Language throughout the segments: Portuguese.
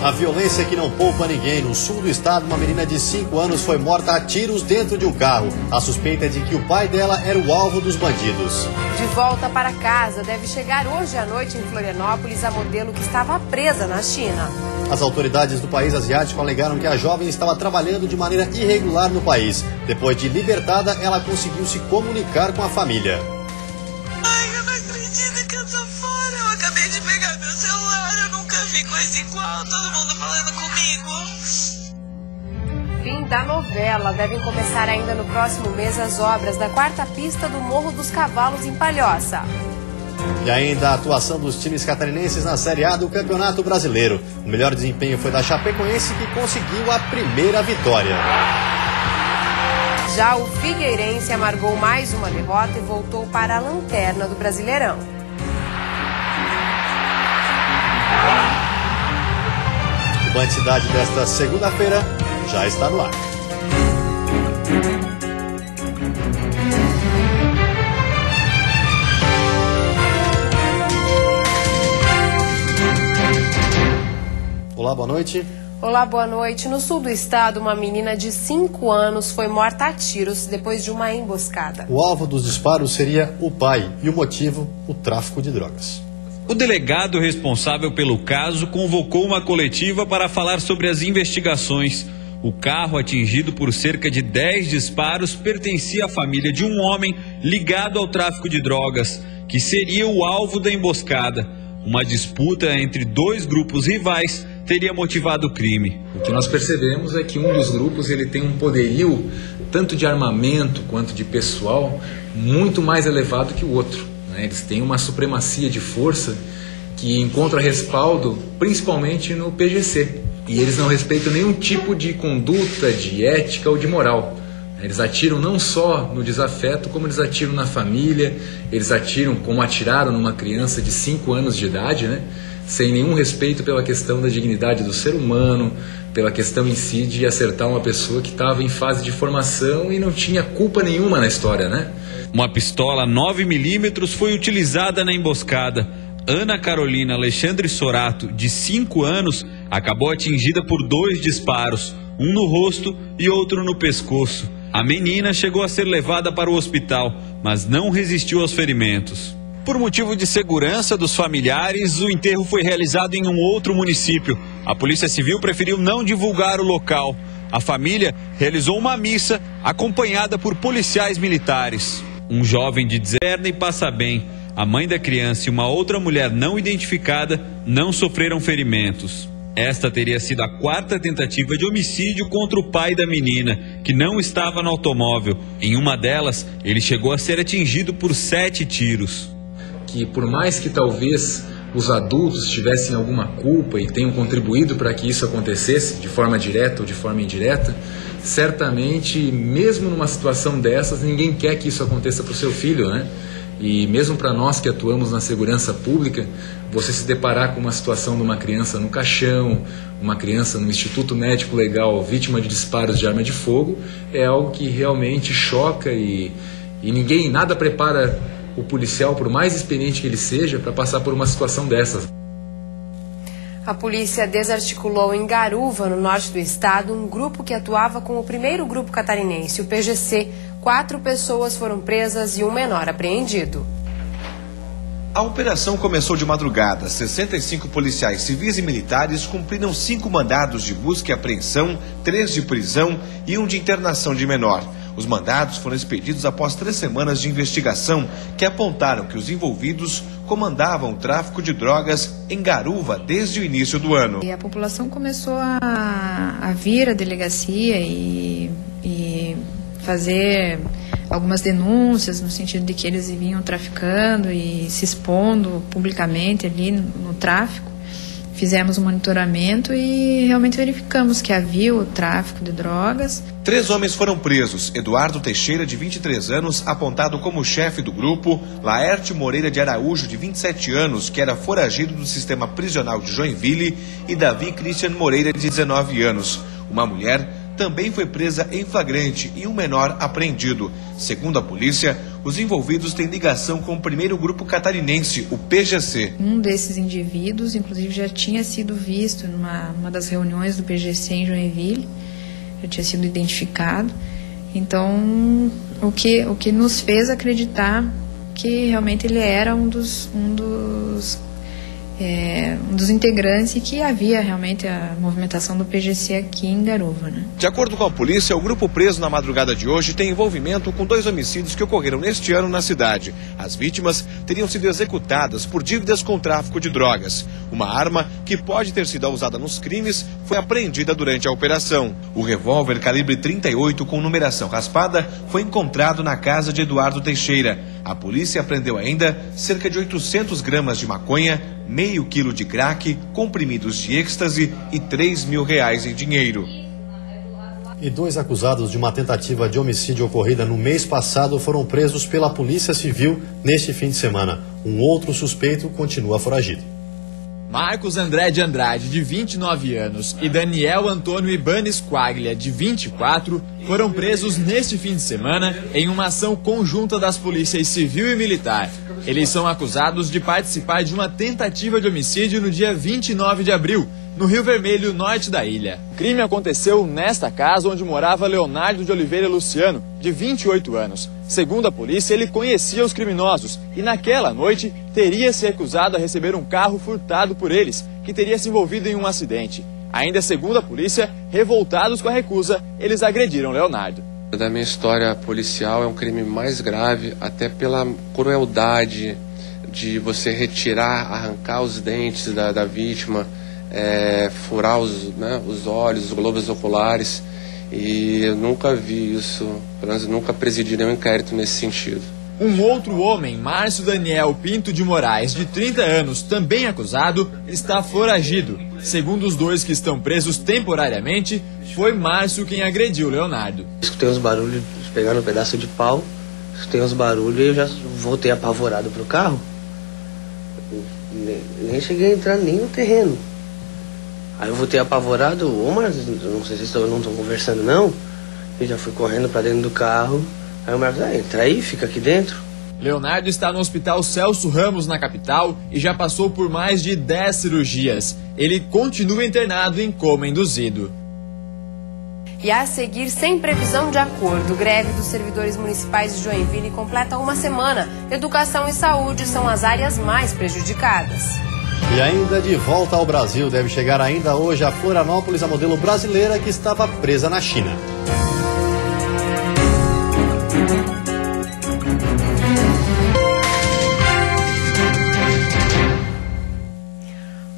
A violência que não poupa ninguém. No sul do estado, uma menina de 5 anos foi morta a tiros dentro de um carro. A suspeita é de que o pai dela era o alvo dos bandidos. De volta para casa, deve chegar hoje à noite em Florianópolis a modelo que estava presa na China. As autoridades do país asiático alegaram que a jovem estava trabalhando de maneira irregular no país. Depois de libertada, ela conseguiu se comunicar com a família. Ai, eu não acredito que eu tô fora. Eu acabei de pegar meu celular. Eu nunca vi coisa igual. Todo mundo falando comigo. Fim da novela. Devem começar ainda no próximo mês as obras da 4ª pista do Morro dos Cavalos em Palhoça. E ainda a atuação dos times catarinenses na Série A do Campeonato Brasileiro. O melhor desempenho foi da Chapecoense, que conseguiu a primeira vitória. Já o Figueirense amargou mais uma derrota e voltou para a lanterna do Brasileirão. O Band Cidade desta segunda-feira já está no ar. Olá, boa noite. Olá, boa noite. No sul do estado, uma menina de 5 anos foi morta a tiros depois de uma emboscada. O alvo dos disparos seria o pai e o motivo, o tráfico de drogas. O delegado responsável pelo caso convocou uma coletiva para falar sobre as investigações. O carro, atingido por cerca de 10 disparos, pertencia à família de um homem ligado ao tráfico de drogas, que seria o alvo da emboscada. Uma disputa entre 2 grupos rivais teria motivado o crime. O que nós percebemos é que um dos grupos ele tem um poderio, tanto de armamento quanto de pessoal, muito mais elevado que o outro. Eles têm uma supremacia de força que encontra respaldo principalmente no PGC. E eles não respeitam nenhum tipo de conduta, de ética ou de moral. Eles atiram não só no desafeto, como eles atiram na família, eles atiram como atiraram numa criança de 5 anos de idade, né? Sem nenhum respeito pela questão da dignidade do ser humano, pela questão em si de acertar uma pessoa que estava em fase de formação e não tinha culpa nenhuma na história, né? Uma pistola 9mm foi utilizada na emboscada. Ana Carolina Alexandre Sorato, de 5 anos, acabou atingida por 2 disparos, um no rosto e outro no pescoço. A menina chegou a ser levada para o hospital, mas não resistiu aos ferimentos. Por motivo de segurança dos familiares, o enterro foi realizado em um outro município. A Polícia Civil preferiu não divulgar o local. A família realizou uma missa acompanhada por policiais militares. Um jovem de Dzerna e Passabém, a mãe da criança e uma outra mulher não identificada não sofreram ferimentos. Esta teria sido a 4ª tentativa de homicídio contra o pai da menina, que não estava no automóvel. Em uma delas, ele chegou a ser atingido por 7 tiros. Que por mais que talvez os adultos tivessem alguma culpa e tenham contribuído para que isso acontecesse, de forma direta ou de forma indireta, certamente, mesmo numa situação dessas, ninguém quer que isso aconteça para o seu filho, né? E mesmo para nós que atuamos na segurança pública, você se deparar com uma situação de uma criança no caixão, uma criança no Instituto Médico Legal vítima de disparos de arma de fogo, é algo que realmente choca e nada prepara o policial, por mais experiente que ele seja, para passar por uma situação dessas. A polícia desarticulou em Garuva, no norte do estado, um grupo que atuava com o primeiro grupo catarinense, o PGC. 4 pessoas foram presas e um menor apreendido. A operação começou de madrugada. 65 policiais civis e militares cumpriram 5 mandados de busca e apreensão, 3 de prisão e 1 de internação de menor. Os mandados foram expedidos após 3 semanas de investigação que apontaram que os envolvidos comandavam o tráfico de drogas em Garuva desde o início do ano. E a população começou a vir à delegacia e fazer algumas denúncias no sentido de que eles vinham traficando e se expondo publicamente ali no tráfico. Fizemos um monitoramento e realmente verificamos que havia o tráfico de drogas. 3 homens foram presos. Eduardo Teixeira, de 23 anos, apontado como chefe do grupo. Laerte Moreira de Araújo, de 27 anos, que era foragido do sistema prisional de Joinville. E Davi Christian Moreira, de 19 anos. Uma mulher também foi presa em flagrante e um menor apreendido. Segundo a polícia, os envolvidos têm ligação com o primeiro grupo catarinense, o PGC. Um desses indivíduos, inclusive, já tinha sido visto numa das reuniões do PGC em Joinville, já tinha sido identificado. Então, o que nos fez acreditar que realmente ele era um dos integrantes e que havia realmente a movimentação do PGC aqui em Garuva, né? De acordo com a polícia, o grupo preso na madrugada de hoje tem envolvimento com 2 homicídios que ocorreram neste ano na cidade. As vítimas teriam sido executadas por dívidas com tráfico de drogas. Uma arma que pode ter sido usada nos crimes foi apreendida durante a operação. O revólver calibre 38 com numeração raspada foi encontrado na casa de Eduardo Teixeira. A polícia apreendeu ainda cerca de 800 gramas de maconha, meio quilo de crack, comprimidos de êxtase e R$3.000 em dinheiro. E 2 acusados de uma tentativa de homicídio ocorrida no mês passado foram presos pela Polícia Civil neste fim de semana. Um outro suspeito continua foragido. Marcos André de Andrade, de 29 anos, e Daniel Antônio Ibanes Quaglia, de 24, foram presos neste fim de semana em uma ação conjunta das polícias civil e militar. Eles são acusados de participar de uma tentativa de homicídio no dia 29 de abril, no Rio Vermelho, norte da ilha. O crime aconteceu nesta casa onde morava Leonardo de Oliveira Luciano, de 28 anos. Segundo a polícia, ele conhecia os criminosos e naquela noite teria se recusado a receber um carro furtado por eles, que teria se envolvido em um acidente. Ainda segundo a polícia, revoltados com a recusa, eles agrediram Leonardo. Da minha história policial, é um crime mais grave, até pela crueldade de você retirar, arrancar os dentes da vítima, furar os olhos, os globos oculares, e eu nunca vi isso, pelo menos nunca presidi nenhum inquérito nesse sentido. Um outro homem, Márcio Daniel Pinto de Moraes, de 30 anos, também acusado, está foragido. Segundo os 2 que estão presos temporariamente, foi Márcio quem agrediu Leonardo. Escutei uns barulhos, pegaram um pedaço de pau, escutei uns barulhos e eu já voltei apavorado pro carro. Nem cheguei a entrar nem no terreno. Aí eu voltei apavorado, mas não sei se vocês não estão conversando não. Eu já fui correndo para dentro do carro. Aí o Marcos, entra aí, fica aqui dentro. Leonardo está no Hospital Celso Ramos, na capital, e já passou por mais de 10 cirurgias. Ele continua internado em coma induzido. E a seguir, sem previsão de acordo, greve dos servidores municipais de Joinville completa uma semana. Educação e saúde são as áreas mais prejudicadas. E ainda de volta ao Brasil, deve chegar ainda hoje a Florianópolis, a modelo brasileira que estava presa na China.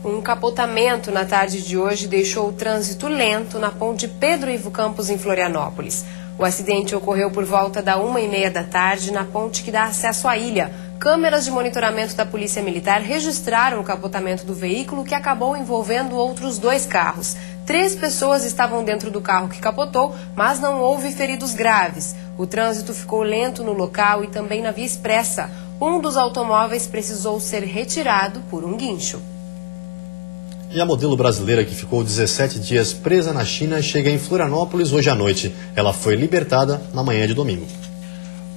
Um capotamento na tarde de hoje deixou o trânsito lento na ponte Pedro Ivo Campos, em Florianópolis. O acidente ocorreu por volta da 1h30 da tarde na ponte que dá acesso à ilha. Câmeras de monitoramento da Polícia Militar registraram o capotamento do veículo, que acabou envolvendo outros 2 carros. 3 pessoas estavam dentro do carro que capotou, mas não houve feridos graves. O trânsito ficou lento no local e também na via expressa. Um dos automóveis precisou ser retirado por um guincho. E a modelo brasileira que ficou 17 dias presa na China chega em Florianópolis hoje à noite. Ela foi libertada na manhã de domingo.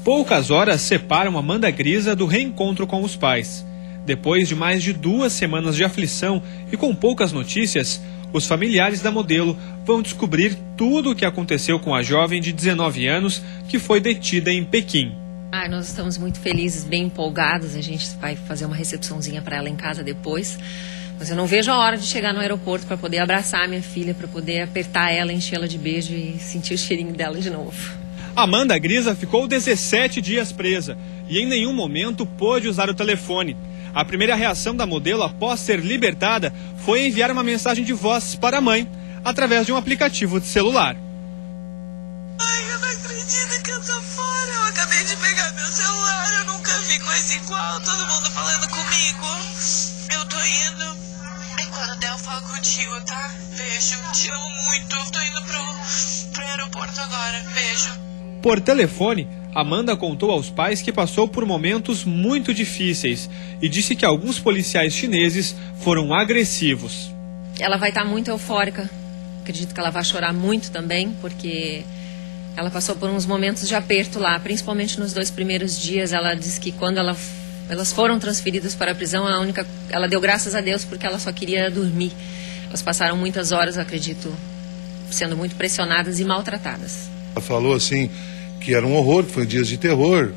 Poucas horas separam Amanda Grisa do reencontro com os pais. Depois de mais de 2 semanas de aflição e com poucas notícias, os familiares da modelo vão descobrir tudo o que aconteceu com a jovem de 19 anos que foi detida em Pequim. Nós estamos muito felizes, bem empolgados. A gente vai fazer uma recepçãozinha para ela em casa depois. Mas eu não vejo a hora de chegar no aeroporto para poder abraçar a minha filha, para poder apertar ela, enchê-la de beijo e sentir o cheirinho dela de novo. Amanda Grisa ficou 17 dias presa e em nenhum momento pôde usar o telefone. A primeira reação da modelo após ser libertada foi enviar uma mensagem de voz para a mãe, através de um aplicativo de celular. Ai, eu não acredito que eu tô fora. Eu acabei de pegar meu celular, eu nunca vi coisa igual. Todo mundo falando comigo. Eu tô indo. E quando der eu falo contigo, tá? Beijo, te amo muito. Eu tô indo pro aeroporto agora. Beijo. Por telefone, Amanda contou aos pais que passou por momentos muito difíceis e disse que alguns policiais chineses foram agressivos. Ela vai estar muito eufórica, acredito que ela vai chorar muito também, porque ela passou por uns momentos de aperto lá, principalmente nos 2 primeiros dias. Ela disse que quando elas foram transferidas para a prisão, ela deu graças a Deus porque ela só queria dormir. Elas passaram muitas horas, acredito, sendo muito pressionadas e maltratadas. Ela falou assim que era um horror, que foi dias de terror,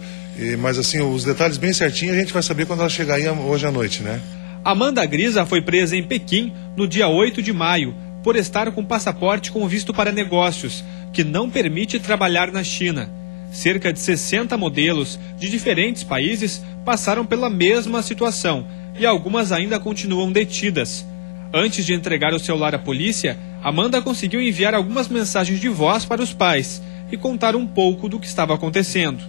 mas assim, os detalhes bem certinhos a gente vai saber quando ela chegar aí hoje à noite, né? Amanda Grisa foi presa em Pequim no dia 8 de maio por estar com passaporte com visto para negócios, que não permite trabalhar na China. Cerca de 60 modelos de diferentes países passaram pela mesma situação e algumas ainda continuam detidas. Antes de entregar o celular à polícia, Amanda conseguiu enviar algumas mensagens de voz para os pais e contar um pouco do que estava acontecendo.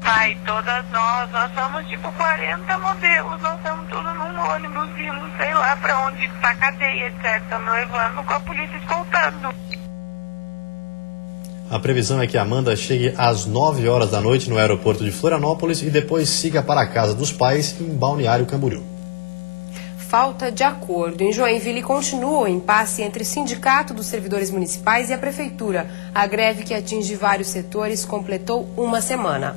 Pai, todas nós somos tipo 40 modelos, nós estamos todos num ônibus indo, sei lá pra onde, pra cadeia, etc. Estamos levando com a polícia escoltando. A previsão é que Amanda chegue às 9 horas da noite no aeroporto de Florianópolis e depois siga para a casa dos pais em Balneário Camboriú. Falta de acordo. Em Joinville continua o impasse entre o Sindicato dos Servidores Municipais e a Prefeitura. A greve, que atinge vários setores, completou uma semana.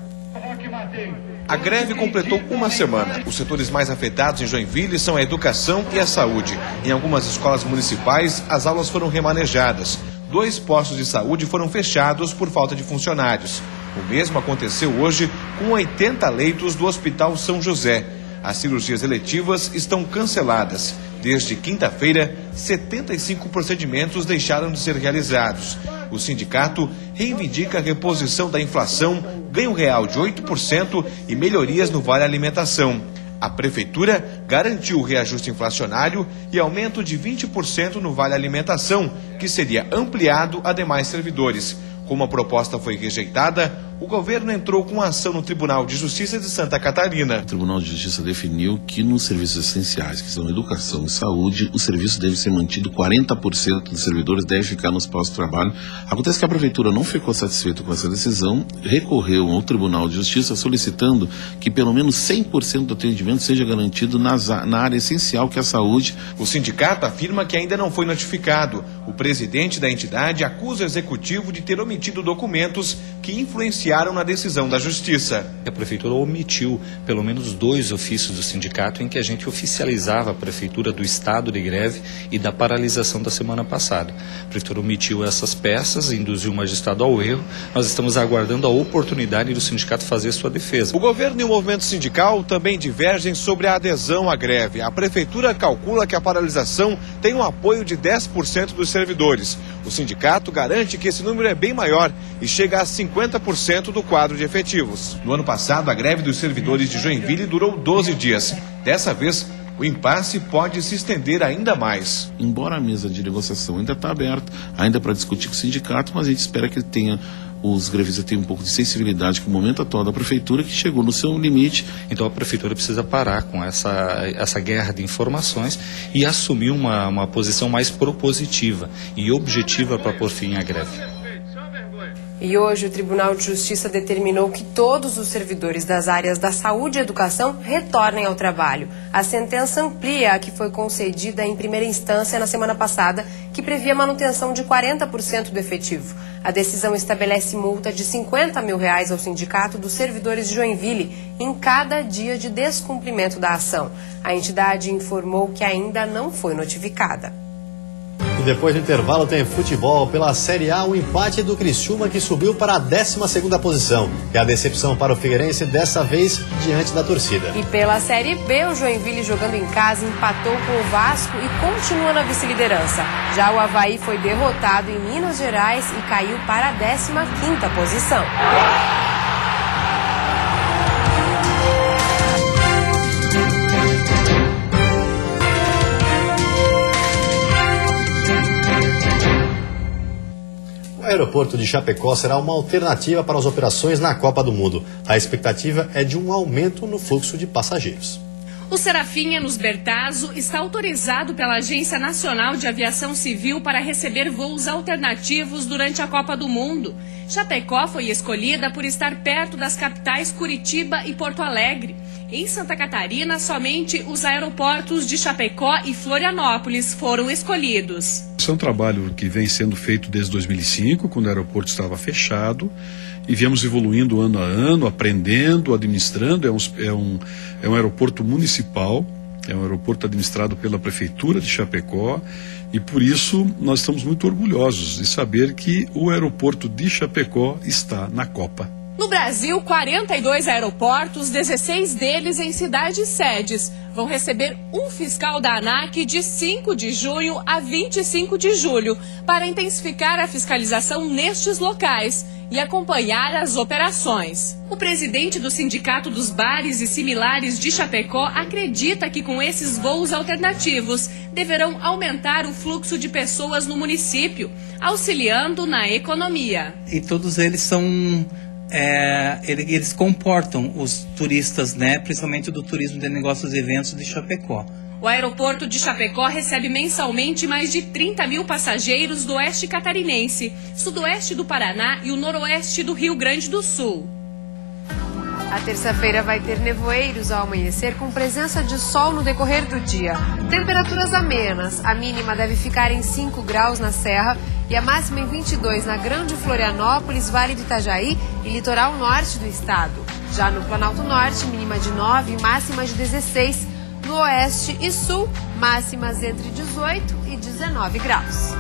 A greve completou uma semana. Os setores mais afetados em Joinville são a educação e a saúde. Em algumas escolas municipais, as aulas foram remanejadas. 2 postos de saúde foram fechados por falta de funcionários. O mesmo aconteceu hoje com 80 leitos do Hospital São José. As cirurgias eletivas estão canceladas. Desde quinta-feira, 75 procedimentos deixaram de ser realizados. O sindicato reivindica a reposição da inflação, ganho real de 8% e melhorias no Vale Alimentação. A Prefeitura garantiu o reajuste inflacionário e aumento de 20% no Vale Alimentação, que seria ampliado a demais servidores. Como a proposta foi rejeitada, o governo entrou com ação no Tribunal de Justiça de Santa Catarina. O Tribunal de Justiça definiu que nos serviços essenciais, que são educação e saúde, o serviço deve ser mantido, 40% dos servidores devem ficar nos postos de trabalho. Acontece que a Prefeitura não ficou satisfeita com essa decisão, recorreu ao Tribunal de Justiça solicitando que pelo menos 100% do atendimento seja garantido na área essencial, que é a saúde. O sindicato afirma que ainda não foi notificado. O presidente da entidade acusa o executivo de ter omitido documentos que influenciaram na decisão da Justiça. A Prefeitura omitiu pelo menos 2 ofícios do sindicato em que a gente oficializava a Prefeitura do estado de greve e da paralisação da semana passada. A Prefeitura omitiu essas peças, induziu o magistrado ao erro. Nós estamos aguardando a oportunidade do sindicato fazer sua defesa. O governo e o movimento sindical também divergem sobre a adesão à greve. A Prefeitura calcula que a paralisação tem um apoio de 10% dos servidores. O sindicato garante que esse número é bem maior e chega a 50% do quadro de efetivos. No ano passado, a greve dos servidores de Joinville durou 12 dias. Dessa vez, o impasse pode se estender ainda mais. Embora a mesa de negociação ainda está aberta, ainda para discutir com o sindicato, mas a gente espera que os grevistas tenham um pouco de sensibilidade com o momento atual da Prefeitura, que chegou no seu limite. Então a Prefeitura precisa parar com essa guerra de informações e assumir uma posição mais propositiva e objetiva para pôr fim à greve. E hoje o Tribunal de Justiça determinou que todos os servidores das áreas da saúde e educação retornem ao trabalho. A sentença amplia a que foi concedida em primeira instância na semana passada, que previa manutenção de 40% do efetivo. A decisão estabelece multa de R$50 mil ao sindicato dos servidores de Joinville em cada dia de descumprimento da ação. A entidade informou que ainda não foi notificada. E depois do intervalo tem futebol. Pela Série A, o empate do Criciúma, que subiu para a 12ª posição. E a decepção para o Figueirense, dessa vez diante da torcida. E pela Série B, o Joinville, jogando em casa, empatou com o Vasco e continua na vice-liderança. Já o Avaí foi derrotado em Minas Gerais e caiu para a 15ª posição. O aeroporto de Chapecó será uma alternativa para as operações na Copa do Mundo. A expectativa é de um aumento no fluxo de passageiros. O Serafinha Nos Bertazzo está autorizado pela Agência Nacional de Aviação Civil para receber voos alternativos durante a Copa do Mundo. Chapecó foi escolhida por estar perto das capitais Curitiba e Porto Alegre. Em Santa Catarina, somente os aeroportos de Chapecó e Florianópolis foram escolhidos. Esse é um trabalho que vem sendo feito desde 2005, quando o aeroporto estava fechado, e viemos evoluindo ano a ano, aprendendo, administrando. É um aeroporto municipal, é um aeroporto administrado pela Prefeitura de Chapecó, e por isso nós estamos muito orgulhosos de saber que o aeroporto de Chapecó está na Copa. No Brasil, 42 aeroportos, 16 deles em cidades sedes, vão receber um fiscal da ANAC de 5 de junho a 25 de julho para intensificar a fiscalização nestes locais e acompanhar as operações. O presidente do Sindicato dos Bares e Similares de Chapecó acredita que com esses voos alternativos deverão aumentar o fluxo de pessoas no município, auxiliando na economia. E todos eles são... eles comportam os turistas, né, principalmente do turismo de negócios e eventos de Chapecó. O aeroporto de Chapecó recebe mensalmente mais de 30 mil passageiros do oeste catarinense, sudoeste do Paraná e o noroeste do Rio Grande do Sul. A terça-feira vai ter nevoeiros ao amanhecer, com presença de sol no decorrer do dia. Temperaturas amenas. A mínima deve ficar em 5 graus na Serra e a máxima em 22 na Grande Florianópolis, Vale do Itajaí e litoral norte do estado. Já no Planalto Norte, mínima de 9 e máxima de 16. No oeste e sul, máximas entre 18 e 19 graus.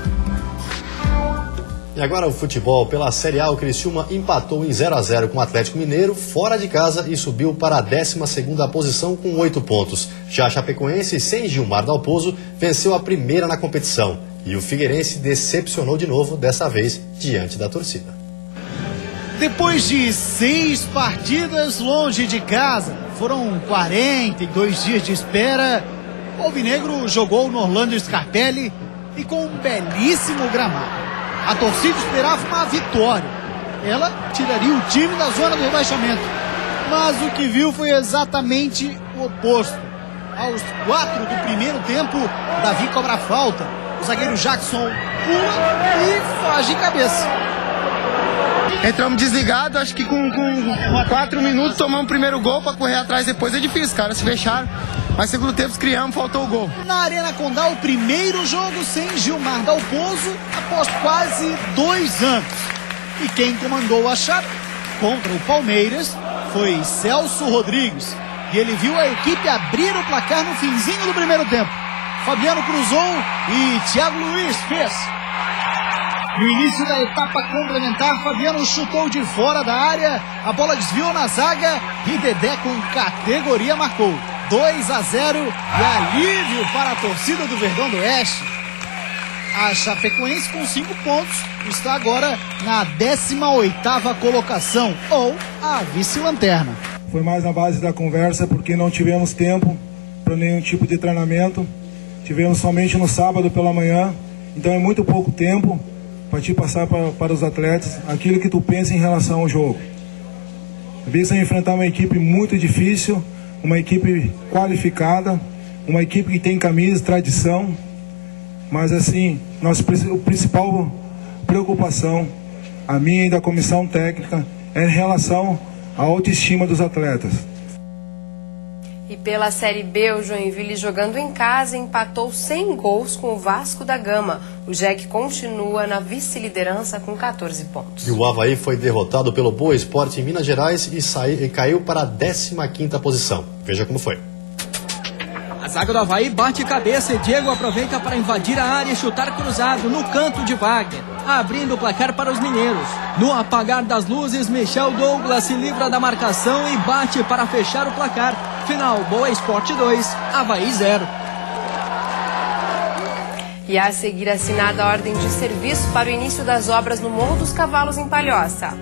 E agora o futebol. Pela Série A, o Criciúma empatou em 0-0 com o Atlético Mineiro, fora de casa, e subiu para a 12ª posição com 8 pontos. Já a Chapecoense, sem Gilmar Dalpozo, venceu a primeira na competição. E o Figueirense decepcionou de novo, dessa vez diante da torcida. Depois de 6 partidas longe de casa, foram 42 dias de espera, o Alvinegro jogou no Orlando Scarpelli e com um belíssimo gramado. A torcida esperava uma vitória. Ela tiraria o time da zona do rebaixamento. Mas o que viu foi exatamente o oposto. Aos 4 do primeiro tempo, Davi cobra a falta. O zagueiro Jackson pula e foge de cabeça. Entramos desligados, acho que com 4 minutos tomamos o primeiro gol para correr atrás depois. É difícil, cara, se fecharam. Mas segundo tempo criamos, faltou o gol. Na Arena Condá, o primeiro jogo sem Gilmar Dalpozo após quase 2 anos. E quem comandou a chave contra o Palmeiras foi Celso Rodrigues. E ele viu a equipe abrir o placar no finzinho do primeiro tempo. Fabiano cruzou e Thiago Luiz fez. No início da etapa complementar, Fabiano chutou de fora da área, a bola desviou na zaga e Dedé com categoria marcou. 2-0 e alívio para a torcida do Verdão do Oeste. A Chapecoense com 5 pontos está agora na 18ª colocação, ou a vice-lanterna. Foi mais na base da conversa porque não tivemos tempo para nenhum tipo de treinamento. Tivemos somente no sábado pela manhã, então é muito pouco tempo para te passar para os atletas aquilo que tu pensa em relação ao jogo. Visa enfrentar uma equipe muito difícil, uma equipe qualificada, uma equipe que tem camisa, tradição, mas assim, nossa principal preocupação, a minha e da comissão técnica, é em relação à autoestima dos atletas. E pela Série B, o Joinville, jogando em casa, empatou 100 gols com o Vasco da Gama. O Jack continua na vice-liderança com 14 pontos. E o Avaí foi derrotado pelo Boa Esporte em Minas Gerais e caiu para a 15ª posição. Veja como foi. A zaga do Avaí bate cabeça e Diego aproveita para invadir a área e chutar cruzado no canto de Wagner, abrindo o placar para os mineiros. No apagar das luzes, Michel Douglas se livra da marcação e bate para fechar o placar. Final, Boa Esporte 2, Avaí 0. E a seguir, assinada a ordem de serviço para o início das obras no Morro dos Cavalos, em Palhoça.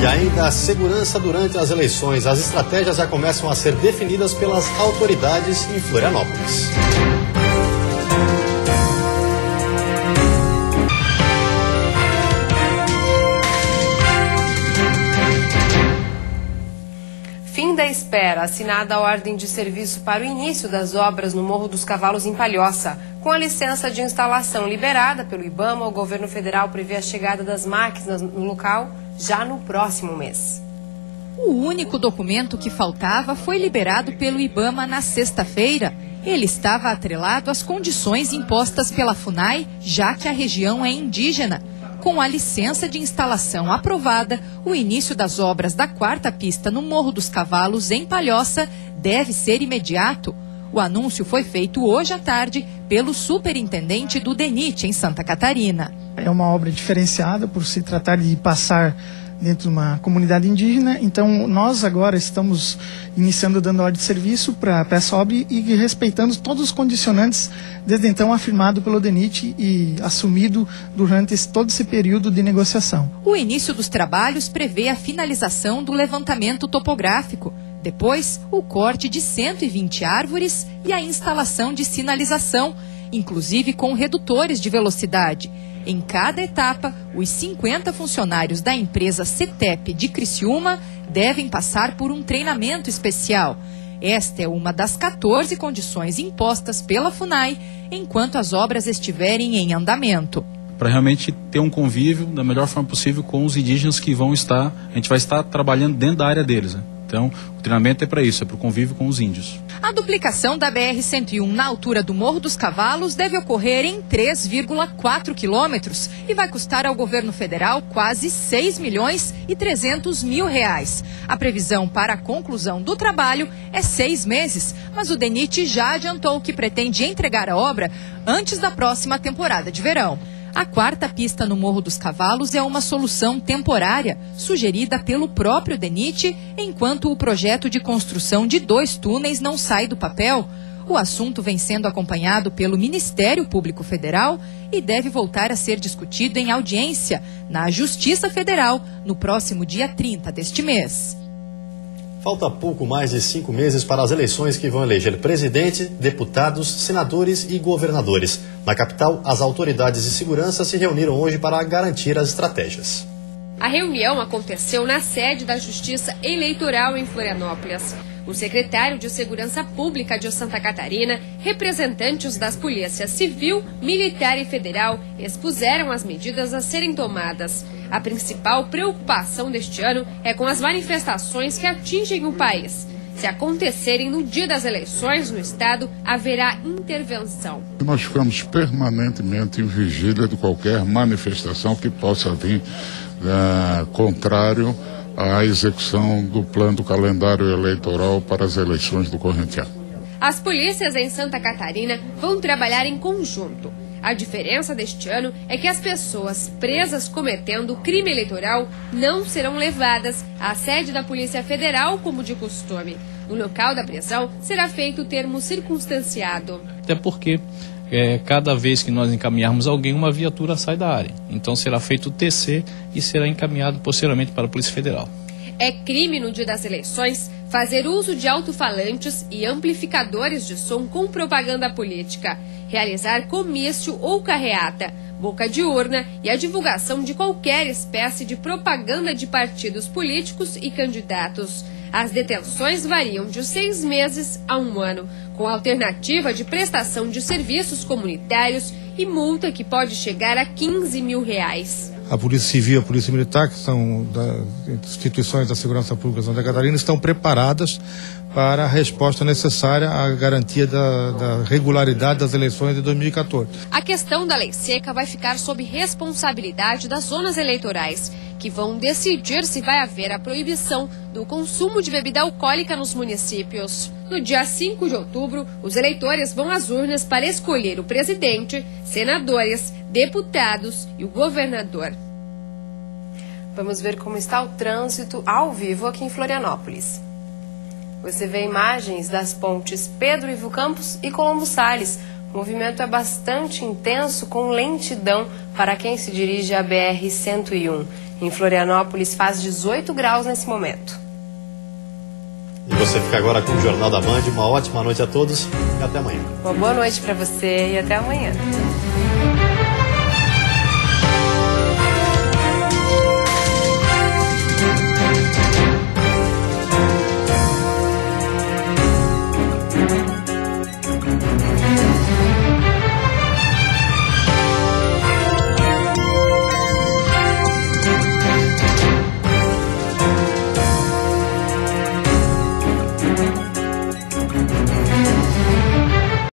E ainda a segurança durante as eleições. As estratégias já começam a ser definidas pelas autoridades em Florianópolis. Fim da espera, assinada a ordem de serviço para o início das obras no Morro dos Cavalos, em Palhoça. Com a licença de instalação liberada pelo IBAMA, o governo federal prevê a chegada das máquinas no local já no próximo mês. O único documento que faltava foi liberado pelo IBAMA na sexta-feira. Ele estava atrelado às condições impostas pela FUNAI, já que a região é indígena. Com a licença de instalação aprovada, o início das obras da 4ª pista no Morro dos Cavalos, em Palhoça, deve ser imediato. O anúncio foi feito hoje à tarde pelo superintendente do DENIT, em Santa Catarina. É uma obra diferenciada por se tratar de passar dentro de uma comunidade indígena, então nós agora estamos iniciando dando ordem de serviço para essa obra e respeitando todos os condicionantes desde então afirmado pelo DENIT e assumido durante todo esse período de negociação. O início dos trabalhos prevê a finalização do levantamento topográfico, depois o corte de 120 árvores e a instalação de sinalização, inclusive com redutores de velocidade. Em cada etapa, os 50 funcionários da empresa CETEP de Criciúma devem passar por um treinamento especial. Esta é uma das 14 condições impostas pela FUNAI enquanto as obras estiverem em andamento. Para realmente ter um convívio da melhor forma possível com os indígenas que a gente vai estar trabalhando dentro da área deles, né? Então, o treinamento é para isso, é para o convívio com os índios. A duplicação da BR-101 na altura do Morro dos Cavalos deve ocorrer em 3,4 quilômetros e vai custar ao governo federal quase R$6.300.000. A previsão para a conclusão do trabalho é 6 meses, mas o DENIT já adiantou que pretende entregar a obra antes da próxima temporada de verão. A 4ª pista no Morro dos Cavalos é uma solução temporária, sugerida pelo próprio DENIT, enquanto o projeto de construção de 2 túneis não sai do papel. O assunto vem sendo acompanhado pelo Ministério Público Federal e deve voltar a ser discutido em audiência na Justiça Federal no próximo dia 30 deste mês. Falta pouco mais de 5 meses para as eleições que vão eleger presidente, deputados, senadores e governadores. Na capital, as autoridades de segurança se reuniram hoje para garantir as estratégias. A reunião aconteceu na sede da Justiça Eleitoral em Florianópolis. O secretário de Segurança Pública de Santa Catarina, representantes das polícias civil, militar e federal expuseram as medidas a serem tomadas. A principal preocupação deste ano é com as manifestações que atingem o país. Se acontecerem no dia das eleições no estado, haverá intervenção. Nós ficamos permanentemente em vigília de qualquer manifestação que possa vir contrário à execução do plano do calendário eleitoral para as eleições do corrente ano. As polícias em Santa Catarina vão trabalhar em conjunto. A diferença deste ano é que as pessoas presas cometendo crime eleitoral não serão levadas à sede da Polícia Federal como de costume. No local da prisão será feito o termo circunstanciado. Até porque cada vez que nós encaminharmos alguém, uma viatura sai da área. Então será feito o TC e será encaminhado posteriormente para a Polícia Federal. É crime no dia das eleições fazer uso de alto-falantes e amplificadores de som com propaganda política, realizar comício ou carreata, boca de urna e a divulgação de qualquer espécie de propaganda de partidos políticos e candidatos. As detenções variam de 6 meses a 1 ano, com alternativa de prestação de serviços comunitários e multa que pode chegar a R$15 mil. A Polícia Civil e a Polícia Militar, que são instituições da Segurança Pública de Santa Catarina, estão preparadas para a resposta necessária à garantia da regularidade das eleições de 2014. A questão da lei seca vai ficar sob responsabilidade das zonas eleitorais, que vão decidir se vai haver a proibição do consumo de bebida alcoólica nos municípios. No dia 5 de outubro, os eleitores vão às urnas para escolher o presidente, senadores, deputados e o governador. Vamos ver como está o trânsito ao vivo aqui em Florianópolis. Você vê imagens das pontes Pedro Ivo Campos e Colombo Salles. O movimento é bastante intenso, com lentidão para quem se dirige à BR-101. Em Florianópolis faz 18 graus nesse momento. E você fica agora com o Jornal da Band. Uma ótima noite a todos e até amanhã. Uma boa noite para você e até amanhã.